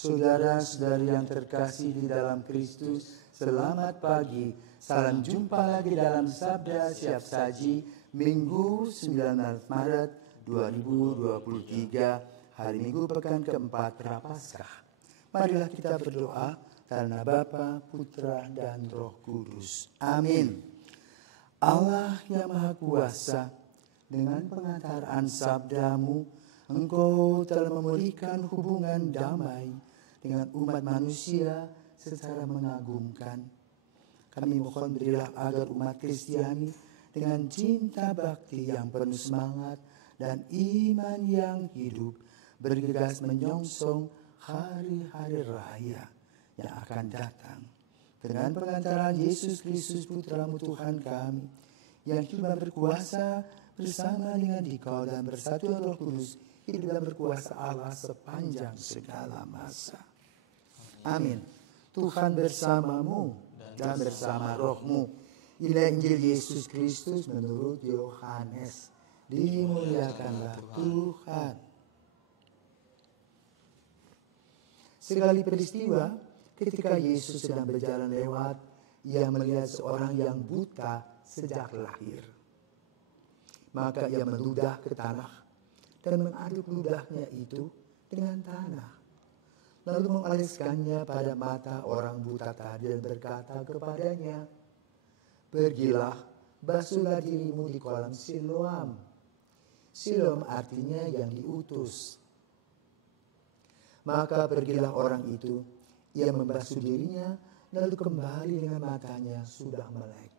Saudara-saudari yang terkasih di dalam Kristus, selamat pagi. Salam jumpa lagi dalam Sabda Siap Saji, Minggu 19 Maret 2023, hari Minggu pekan keempat Prapaskah. Marilah kita berdoa karena Bapa, Putra, dan Roh Kudus. Amin. Allah yang Maha Kuasa, dengan pengantaran sabdamu, Engkau telah memulihkan hubungan damai dengan umat manusia secara mengagumkan. Kami mohon berilah agar umat Kristiani dengan cinta bakti yang penuh semangat dan iman yang hidup bergegas menyongsong hari-hari raya yang akan datang. Dengan pengantaran Yesus Kristus Putra-Mu Tuhan kami, yang hidup dan berkuasa bersama dengan Dikau dan bersatuan Roh Kudus, hidup dan berkuasa Allah sepanjang segala masa. Amin. Tuhan bersamamu dan bersama rohmu. Inilah Injil Yesus Kristus menurut Yohanes. Dimuliakanlah Tuhan. Sekali peristiwa, ketika Yesus sedang berjalan lewat, ia melihat seorang yang buta sejak lahir. Maka ia meludah ke tanah dan mengaduk ludahnya itu dengan tanah. Lalu mengoleskannya pada mata orang buta tadi dan berkata kepadanya, "Pergilah, basuhlah dirimu di kolam Siloam." Siloam artinya yang diutus. Maka pergilah orang itu, ia membasuh dirinya, lalu kembali dengan matanya sudah melek.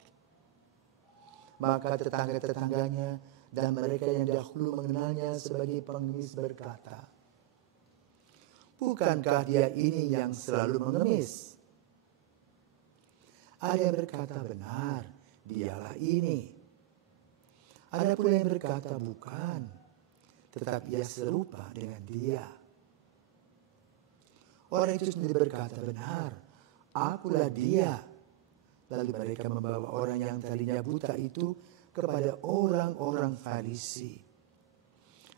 Maka tetangga-tetangganya dan mereka yang dahulu mengenalnya sebagai pengemis berkata, "Bukankah dia ini yang selalu mengemis?" Ada yang berkata, "Benar, dialah ini." Ada pula yang berkata, "Bukan, tetapi ia serupa dengan dia." Orang itu sendiri berkata, "Benar, akulah dia." Lalu mereka membawa orang yang tadinya buta itu kepada orang-orang Farisi.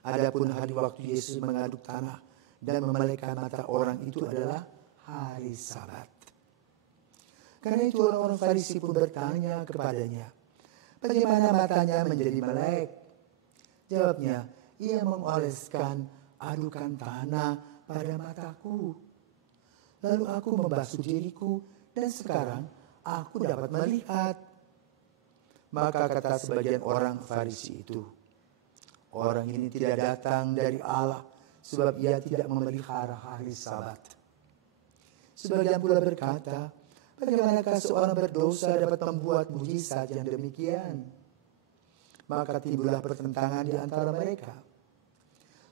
Adapun hari waktu Yesus mengaduk tanah dan memelekkan mata orang itu adalah hari Sabat. Karena itu orang-orang Farisi pun bertanya kepadanya, "Bagaimana matanya menjadi melek?" Jawabnya, "Ia mengoleskan adukan tanah pada mataku. Lalu aku membasuh diriku dan sekarang aku dapat melihat." Maka kata sebagian orang Farisi itu, "Orang ini tidak datang dari Allah, sebab ia tidak memelihara hari Sabat." Sebagian pula berkata, "Bagaimanakah seorang berdosa dapat membuat mujizat yang demikian?" Maka timbullah pertentangan di antara mereka.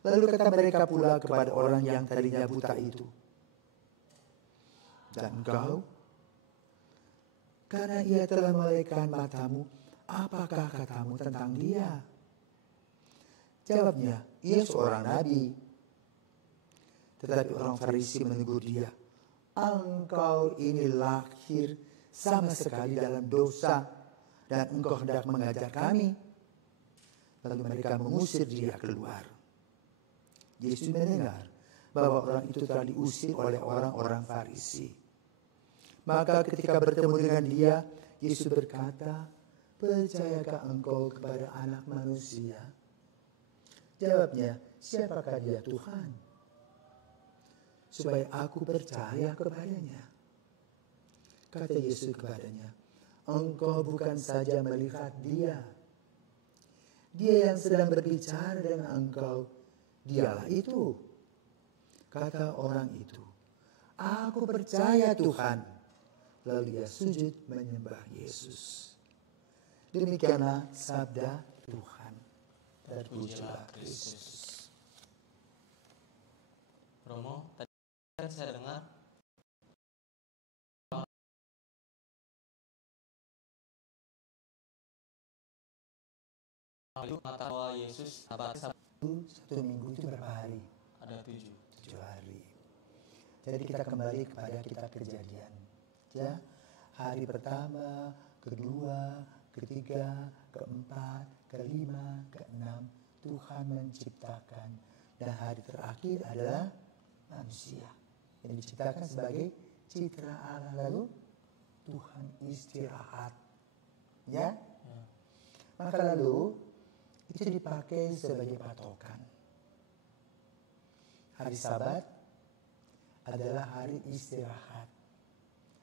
Lalu kata mereka pula kepada orang yang tadinya buta itu, "Dan engkau, karena ia telah memelekkan matamu, apakah katamu tentang dia?" Jawabnya, "Ia seorang nabi." Tetapi orang Farisi menegur dia, "Engkau ini lahir sama sekali dalam dosa, dan engkau hendak mengajar kami." Lalu mereka mengusir dia keluar. Yesus mendengar bahwa orang itu telah diusir oleh orang-orang Farisi. Maka ketika bertemu dengan dia, Yesus berkata, "Percayakah engkau kepada Anak Manusia?" Jawabnya, "Siapakah dia, Tuhan? Supaya aku percaya kepadanya." Kata Yesus kepadanya, "Engkau bukan saja melihat dia. Dia yang sedang berbicara dengan engkau, dialah itu." Kata orang itu, "Aku percaya Tuhan." Lalu ia sujud menyembah Yesus. Demikianlah sabda Tuhan. Terpujilah Kristus. Romo, tadi kan saya dengar mata bahwa Yesus Satu minggu itu berapa hari? ada 7. 7 hari. Jadi kita kembali kepada kitab Kejadian. Ya, hari pertama, kedua, ketiga, keempat, kelima, keenam, Tuhan menciptakan. Dan hari terakhir adalah manusia. yang diciptakan sebagai citra Allah. Lalu Tuhan istirahat. Ya. Maka lalu itu dipakai sebagai patokan. Hari Sabat adalah hari istirahat.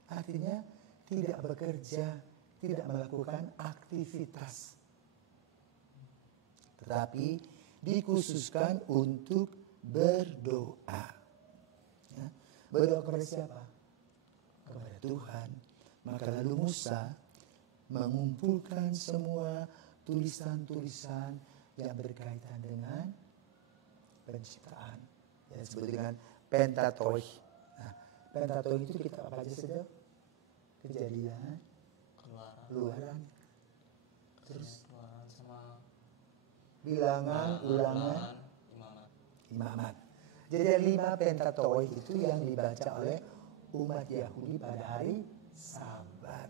Artinya tidak bekerja, tidak melakukan aktivitas. Tetapi dikhususkan untuk berdoa. Ya. Berdoa kepada siapa? Kepada Tuhan. Maka lalu Musa mengumpulkan semua tulisan-tulisan yang berkaitan dengan penciptaan. Yang disebut dengan Pentateuch. Nah, Pentateuch itu kitab apa aja saja? Kejadian, Keluaran, terus Keluaran sama Bilangan, Ulangan, Imamat. Jadi ada 5 Pentateuch itu yang dibaca oleh umat Yahudi pada hari Sabat.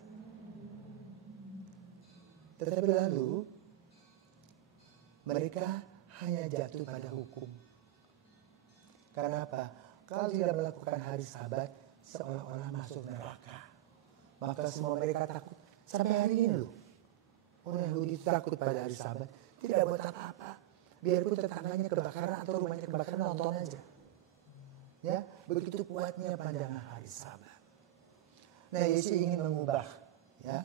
Tetapi lalu mereka hanya jatuh pada hukum. Karena apa? Kalau tidak melakukan hari Sabat, seolah-olah masuk neraka. Maka semua mereka takut. Sampai hari ini loh, orang Yahudi takut pada hari Sabat. Tidak buat apa-apa. Biarpun tetangganya kebakaran atau rumahnya kebakaran, nonton aja. Ya, begitu kuatnya pandangan hari Sabat. Nah, Yesus ingin mengubah, ya.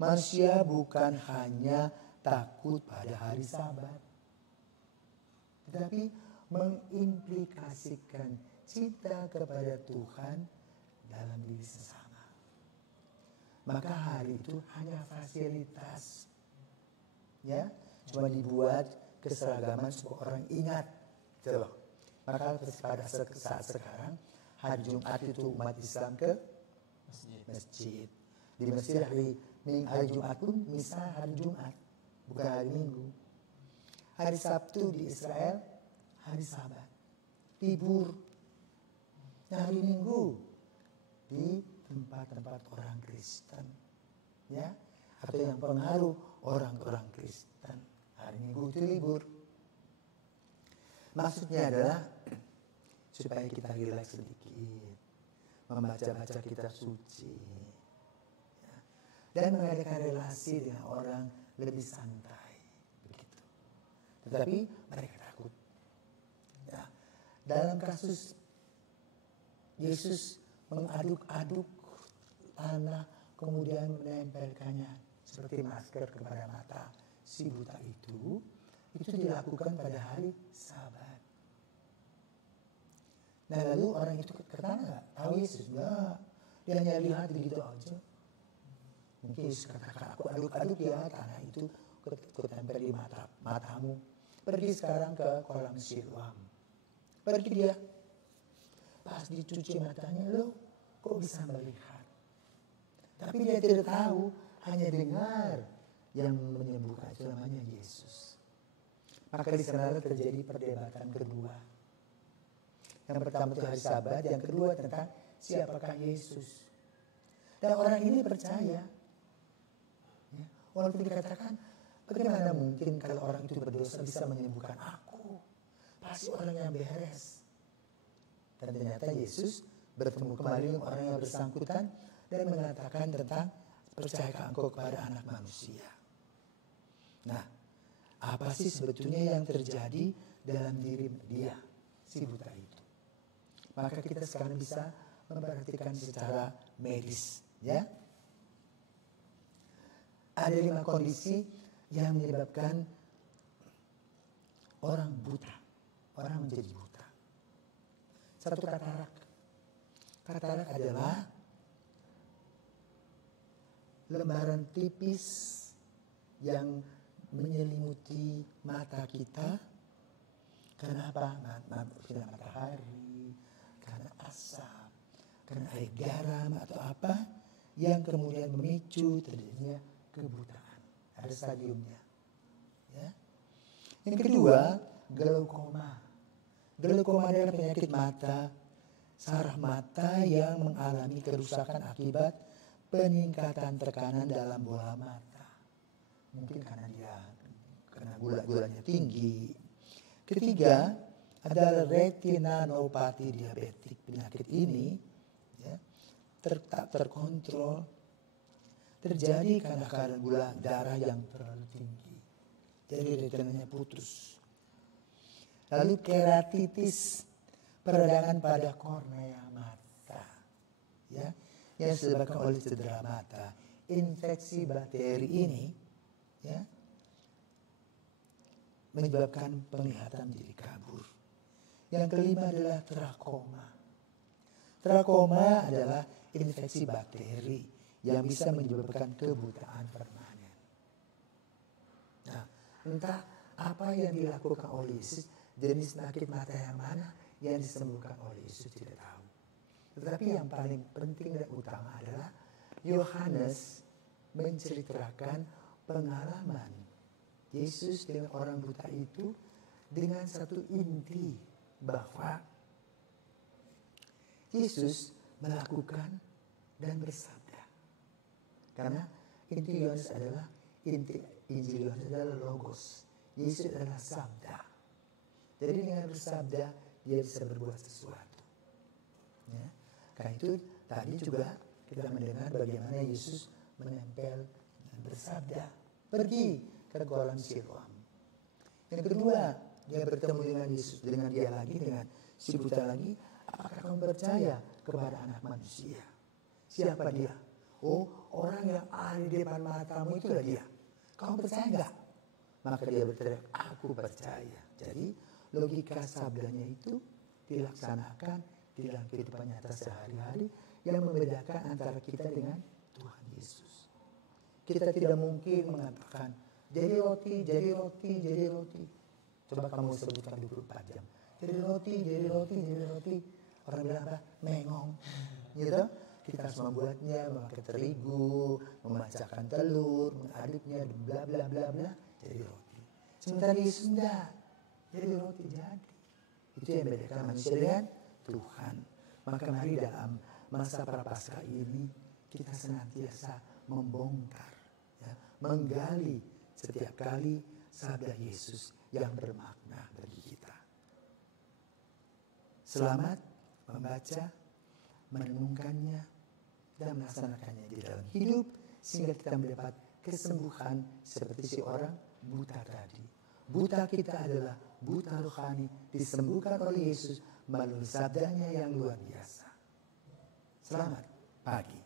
Manusia bukan hanya takut pada hari Sabat, tetapi mengimplikasikan cinta kepada Tuhan dalam diri sesama. Maka hari itu hanya fasilitas, ya, cuma dibuat keseragaman supaya orang ingat, gitu loh. Maka pada saat sekarang hari Jumat itu umat Islam ke masjid. Di masjid hari Jumat pun misa hari Jumat, bukan hari Minggu. Hari Sabtu di Israel hari Sabat, libur. Nah, hari Minggu di tempat-tempat orang Kristen, ya, atau yang pengaruh orang-orang Kristen, hari Minggu itu libur. Maksudnya adalah supaya kita rileks sedikit, membaca-baca kitab suci, ya, dan mengadakan relasi dengan orang lebih santai, begitu. Tetapi mereka takut. Ya, dalam kasus Yesus mengaduk-aduk tanah kemudian menempelkannya seperti masker kepada mata si buta itu dilakukan pada hari Sabat. Nah, lalu orang itu kata nggak tahu Yesus? Enggak, dia hanya lihat begitu aja. Mungkin Yesus katakan, aku aduk-aduk ya tanah itu ketempel di matamu. Pergi sekarang ke kolam Siloam. Pergi dia. Pas dicuci matanya, loh kok bisa melihat? Tapi dia tidak tahu, hanya dengar yang menyembuhkan, itu namanya Yesus. Maka di sana terjadi perdebatan kedua. Yang pertama itu hari Sabat, yang kedua tentang siapakah Yesus. Dan orang ini percaya. Ya, walaupun dikatakan, bagaimana mungkin kalau orang itu berdosa bisa menyembuhkan aku? Pasti orang yang beres. Dan ternyata Yesus bertemu kembali dengan orang yang bersangkutan dan mengatakan tentang percayakah engkau kepada anak manusia. Nah, apa sih sebetulnya yang terjadi dalam diri dia, si buta itu? Maka kita sekarang bisa memperhatikan secara medis, ya. Ada 5 kondisi yang menyebabkan orang buta, orang menjadi buta. Satu, katarak. Katarak adalah lembaran tipis yang menyelimuti mata kita karena apa? Karena matahari, karena asap, karena air garam atau apa yang kemudian memicu terjadinya kebutaan. Ada stadiumnya. Ya. Yang kedua, glaukoma. Glaukoma adalah penyakit mata, saraf mata yang mengalami kerusakan akibat peningkatan tekanan dalam bola mata. Mungkin karena gula-gulanya tinggi. Ketiga, adalah retinopati diabetik. Penyakit ini ya, tak terkontrol terjadi karena kadar gula darah yang terlalu tinggi. Jadi retinanya putus. Lalu keratitis, peradangan pada kornea mata, ya, yang disebabkan oleh cedera mata. Infeksi bakteri ini ya, menyebabkan penglihatan menjadi kabur. Yang kelima adalah trakoma. Trakoma adalah infeksi bakteri yang bisa menyebabkan kebutaan permanen. Nah, entah apa yang dilakukan oleh Yesus, jenis sakit mata yang mana yang disembuhkan oleh Yesus tidak tahu. Tetapi yang paling penting dan utama adalah Yohanes menceritakan pengalaman Yesus dengan orang buta itu dengan satu inti bahwa Yesus melakukan dan bersabda. Karena inti Yohanes adalah Injil Yohanes adalah logos. Yesus adalah sabda. Jadi dengan bersabda dia bisa berbuat sesuatu. Ya. Karena itu tadi juga kita mendengar bagaimana Yesus menempel dan bersabda, pergi ke kolam Siloam. Yang kedua, dia bertemu dengan Yesus, dengan dia lagi, dengan si buta lagi. Apakah kamu percaya kepada Anak Manusia? Siapa dia? Oh, orang yang ada di depan matamu itulah dia. Kamu percaya enggak? Maka dia berteriak, aku percaya. Jadi logika sabdanya itu dilaksanakan di dalam kehidupan nyata sehari-hari yang membedakan antara kita dengan Tuhan Yesus. Kita tidak mungkin mengatakan, jadi roti, jadi roti, jadi roti. Coba kamu sebutkan 24 jam. Jadi roti, jadi roti, jadi roti. Orang bilang apa? Mengong. Gitu. Kita harus membuatnya, memakai terigu, memasakkan telur, mengaduknya, bla bla bla bla. Jadi roti. Sementara Yesus enggak. Jadi roti jadi. Itu yang membedakan manusia dengan Tuhan. Maka mari dalam masa prapaskah ini kita senantiasa membongkar, ya, menggali setiap kali sabda Yesus yang bermakna bagi kita. Selamat membaca, merenungkannya, dan melaksanakannya di dalam hidup sehingga kita mendapat kesembuhan seperti si orang buta tadi. Buta kita adalah buta rohani, disembuhkan oleh Yesus melalui sabdanya yang luar biasa. Selamat pagi.